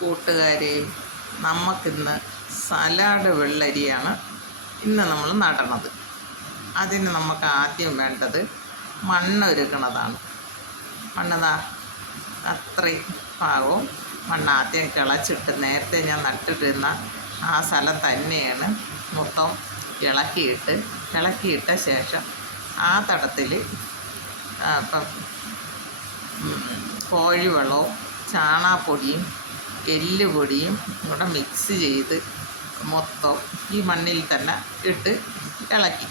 കൂട്ടുകാരെ നമുക്കിന്ന് സലാഡ് വെള്ളരിയാണ് ഇന്ന് നമ്മൾ നടണത്. അതിന് നമുക്ക് ആദ്യം വേണ്ടത് മണ്ണൊരുക്കണതാണ്. മണ്ണതാ അത്രയും ഭാഗവും മണ്ണ് ആദ്യം കിളച്ചിട്ട് നേരത്തെ ഞാൻ നട്ടിട്ടിരുന്ന ആ സ്ഥലം തന്നെയാണ് മൊത്തം ഇളക്കിയിട്ട് ഇളക്കിയിട്ട ശേഷം ആ തടത്തിൽ ഇപ്പം കോഴിവെള്ളവും ചാണാപ്പൊടിയും എല്ലുപൊടിയും കൂടെ മിക്സ് ചെയ്ത് മൊത്തം ഈ മണ്ണിൽ തന്നെ ഇട്ട് ഇളക്കി.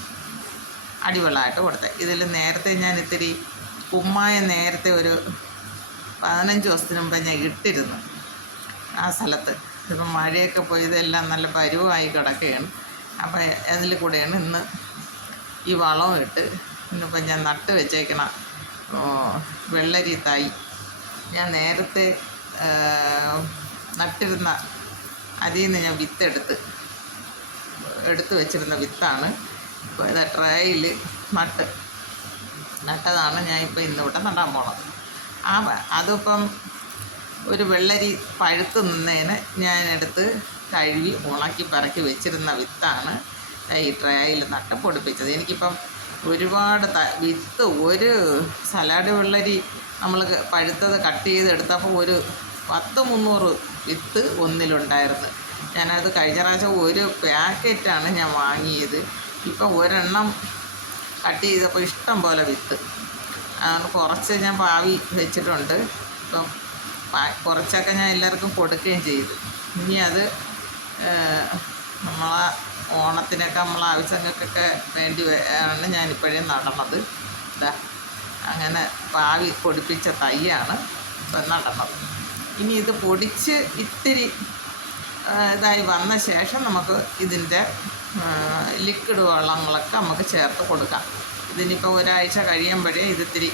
അടിവെള്ളമായിട്ട് കൊടുത്തത് ഇതിൽ നേരത്തെ ഞാൻ ഇത്തിരി ഉമ്മായ നേരത്തെ ഒരു പതിനഞ്ച് ദിവസത്തിന് മുമ്പ് ഞാൻ ഇട്ടിരുന്നു ആ സ്ഥലത്ത്. ഇപ്പം മഴയൊക്കെ പോയി ഇതെല്ലാം നല്ല പരുവമായി കിടക്കുകയാണ്. അപ്പം അതിൽ കൂടെയാണ് ഇന്ന് ഈ വളവും ഇട്ട് ഇന്നിപ്പം ഞാൻ നട്ട് വെച്ചേക്കണ വെള്ളരി തൈ. ഞാൻ നേരത്തെ നട്ടിരുന്ന അതിൽ നിന്ന് ഞാൻ വിത്തെടുത്ത് എടുത്തു വെച്ചിരുന്ന വിത്താണ്. ഇപ്പോൾ ഇത് ട്രേയിൽ നട്ട് നട്ടതാണ് ഞാൻ ഇപ്പോൾ ഇന്നിവിടെ നടാൻ പോണത്. ആ അതിപ്പം ഒരു വെള്ളരി പഴുത്ത് നിന്നതിന് ഞാനെടുത്ത് കഴുകി ഉണക്കി പറക്കി വെച്ചിരുന്ന വിത്താണ് ഈ ട്രേയിൽ നട്ട് പൊടിപ്പിച്ചത്. എനിക്കിപ്പം ഒരുപാട് ത വിത്ത് ഒരു സലാഡ് വെള്ളരി നമ്മൾ പഴുത്തത് കട്ട് ചെയ്തെടുത്തപ്പോൾ ഒരു പത്ത് മുന്നൂറ് വിത്ത് ഒന്നിലുണ്ടായിരുന്നു. ഞാനത് കഴിഞ്ഞ പ്രാവശ്യം ഒരു പാക്കറ്റാണ് ഞാൻ വാങ്ങിയത്. ഇപ്പം ഒരെണ്ണം കട്ട് ചെയ്തപ്പോൾ ഇഷ്ടം പോലെ വിത്ത്. അതുകൊണ്ട് കുറച്ച് ഞാൻ പാവി വെച്ചിട്ടുണ്ട്. ഇപ്പം കുറച്ചൊക്കെ ഞാൻ എല്ലാവർക്കും കൊടുക്കുകയും ചെയ്തു. ഇനി അത് നമ്മളെ ഓണത്തിനൊക്കെ നമ്മളെ ആവശ്യങ്ങൾക്കൊക്കെ വേണ്ടി ആണ് ഞാനിപ്പോഴേ നടണത് ഇതാ അങ്ങനെ പാവി പൊടിപ്പിച്ച തൈയാണ് ഇപ്പം നടണത് ഇനി ഇത് പൊടിച്ച് ഇത്തിരി ഇതായി വന്ന ശേഷം നമുക്ക് ഇതിന്റെ ലിക്വിഡ് വെള്ളങ്ങളൊക്കെ നമുക്ക് ചേർത്ത് കൊടുക്കാം. ഇതിനിപ്പോൾ ഒരാഴ്ച കഴിയുമ്പോഴേ ഇതിത്തിരി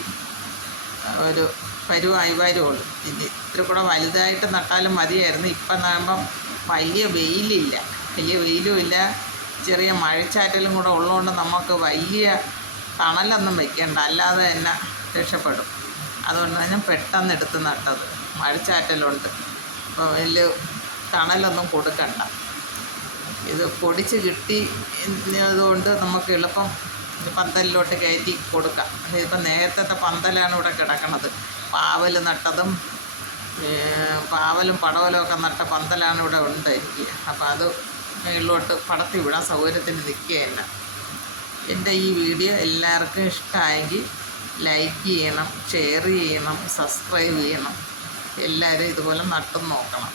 ഒരു പരുവായി വരുള്ളൂ ഇനി ഇത്തിരി കൂടെ വലുതായിട്ട് നട്ടാലും മതിയായിരുന്നു. ഇപ്പം നാകുമ്പം വലിയ വെയിലില്ല. വലിയ വെയിലും ഇല്ല. ചെറിയ മഴച്ചാറ്റലും കൂടെ ഉള്ളതുകൊണ്ട് നമുക്ക് വലിയ തണലൊന്നും വയ്ക്കേണ്ട അല്ലാതെ തന്നെ രക്ഷപ്പെടും. അതുകൊണ്ടാണ് തന്നെ പെട്ടെന്ന് എടുത്ത് നട്ടത്. മഴച്ചാറ്റലുണ്ട് അപ്പോൾ വലിയ തണലൊന്നും കൊടുക്കണ്ട. ഇത് പൊടിച്ച് കിട്ടി അതുകൊണ്ട് നമുക്ക് എളുപ്പം പന്തലിലോട്ട് കയറ്റി കൊടുക്കാം. ഇപ്പം നേരത്തെ പന്തലാണ് ഇവിടെ കിടക്കണത്. പാവൽ നട്ടതും പാവലും പടവലും ഒക്കെ നട്ട പന്തലാണ് ഇവിടെ ഉണ്ട് എനിക്ക്. അപ്പോൾ അത് ഉള്ളോട്ട് പടത്തി വിടാൻ സൗകര്യത്തിന് നിൽക്കുകയല്ല. എന്റെ ഈ വീഡിയോ എല്ലാവർക്കും ഇഷ്ടമായെങ്കിൽ ലൈക്ക് ചെയ്യണം ഷെയർ ചെയ്യണം സബ്സ്ക്രൈബ് ചെയ്യണം. എല്ലാവരും ഇതുപോലെ നട്ടും നോക്കണം.